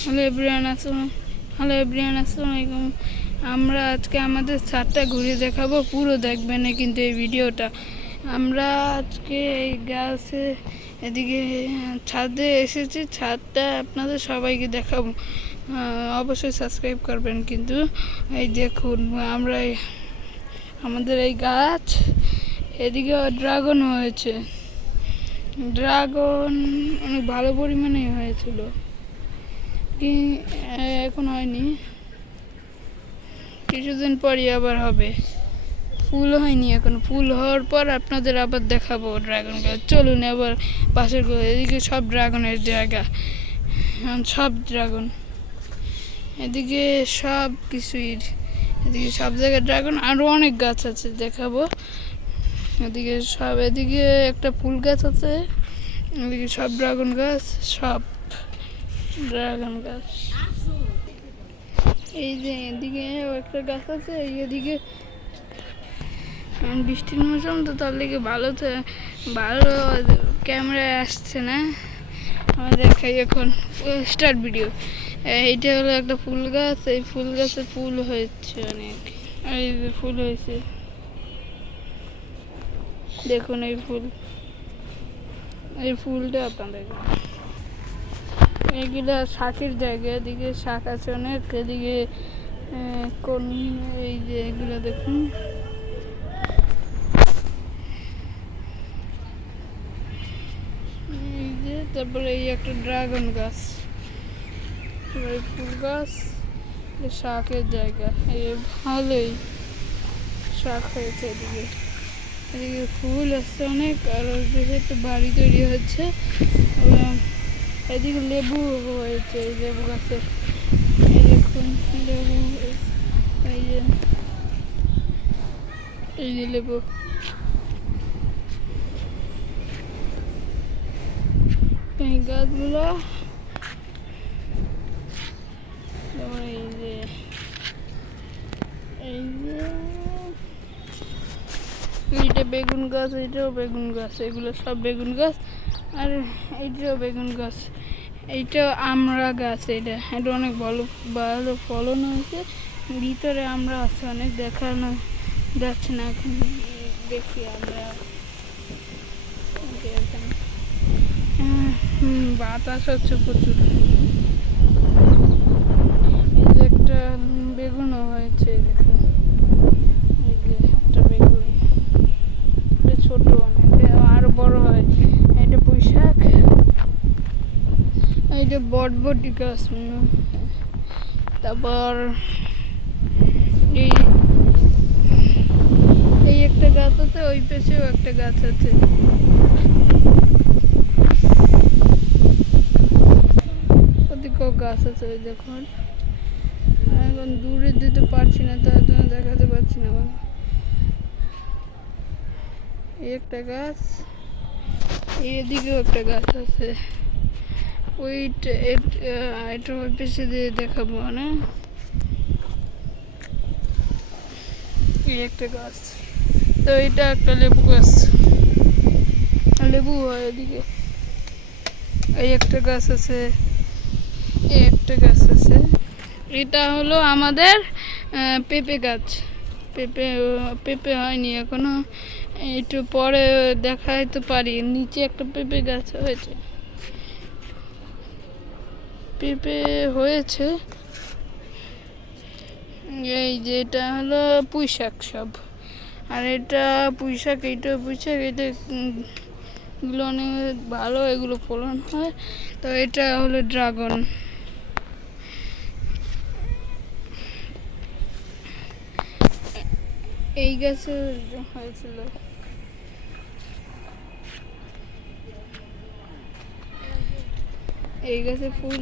আসসালামু আলাইকুম। আমরা আজকে আমাদের ছাদটা ঘুরে দেখাবো, পুরো দেখবেন না কিন্তু এই ভিডিওটা। আমরা আজকে এই গাছে এদিকে ছাদে এসেছি, ছাদটা আপনাদের সবাইকে দেখাবো। অবশ্যই সাবস্ক্রাইব করবেন কিন্তু। এই দেখুন আমরা আমাদের এই গাছ, এদিকে ড্রাগন হয়েছে। ড্রাগন অনেক ভালো পরিমাণে হয়েছিল, এখন হয়নি, কিছুদিন পরই আবার হবে। ফুল হয়নি এখন, ফুল হওয়ার পর আপনাদের আবার দেখাবো ড্রাগন গাছ। চলুন আবার পাশের এদিকে সব ড্রাগনের জায়গা, সব ড্রাগন, এদিকে সব কিছুই, এদিকে সব জায়গায় ড্রাগন। আরও অনেক গাছ আছে, দেখাবো। এদিকে সব, এদিকে একটা ফুল গাছ আছে, এদিকে সব ড্রাগন গাছ, সব ড্রাগন গাছ। এই যে এদিকে একটা গাছ আছে, এদিকে বৃষ্টির মৌসুম তো, তার লেগে ভালো ক্যামেরায় আসছে না। আমরা দেখাই এখন স্টার্ট ভিডিও। এইটা হলো একটা ফুল গাছ, এই ফুল গাছে ফুল হয়েছে অনেক, এই যে ফুল হয়েছে, দেখুন এই ফুলটা আপনাদের। এগুলা শাকের জায়গা, এদিকে শাক আছে অনেক, এদিকে কোন এই যে এগুলো দেখুন, এই যে, তারপরে এই একটা ড্রাগন গাছ, ফুল গাছ, শাকের জায়গা, এই ভালোই শাক হয়েছে। এদিকে এদিকে ফুল আসছে অনেক, আর একটা বাড়ি তৈরি হচ্ছে। এদিকে লেবু হয়েছে, এই লেবু গাছে, এই দেখুন লেবু, এই যে লেবু, এই গাছগুলো, এই যে এইটা বেগুন গাছ, এইটাও বেগুন গাছ, এগুলো সব বেগুন গাছ। আর এইটাও বেগুন গাছ, এইটা আমড়া গাছ, এটা অনেক ভালো ভালো ফলন হয়েছে। ভিতরে আমরা আছে অনেক, দেখানো যাচ্ছে না এখন, দেখি আমরা। বাতাস হচ্ছে প্রচুর। এই যে একটা বেগুনও হয়েছে, দেখুন এই যে একটা বেগুন, এটা ছোট, অনেক আরো বড় হয়। এটা পুঁই শাক, এইটা বটবটি গাছ। তারপর এই একটা গাছ আছে, ওই পাশেও একটা গাছ আছে। ওদিকেও গাছ আছে, ওই দেখুন। এখন দূরে দিতে পারছি না, তার জন্য দেখাতে পারছি না। এই একটা গাছ, এদিকেও একটা গাছ আছে, ওইটা এটা ওই পেছে দিয়ে দেখাবো না। এই একটা গাছ, তো এটা একটা লেবু গাছ, লেবু হয় এদিকে। এই একটা গাছ আছে, এই একটা গাছ আছে। এটা হলো আমাদের পেঁপে গাছ। পেঁপে হয়নি এখনো, একটু পরে দেখাইতে পারি। নিচে একটা পেঁপে গাছ হয়েছে, পেঁপে হয়েছে। এই যে এটা হলো পুঁই শাক সব, আর এটা পুঁই শাক, এইটা পুঁই শাক, এটা এগুলো অনেক ভালো, এগুলো ফলন হয়। তো এটা হলো ড্রাগন, এই গাছে হয়েছিল। এই গাছে ফুল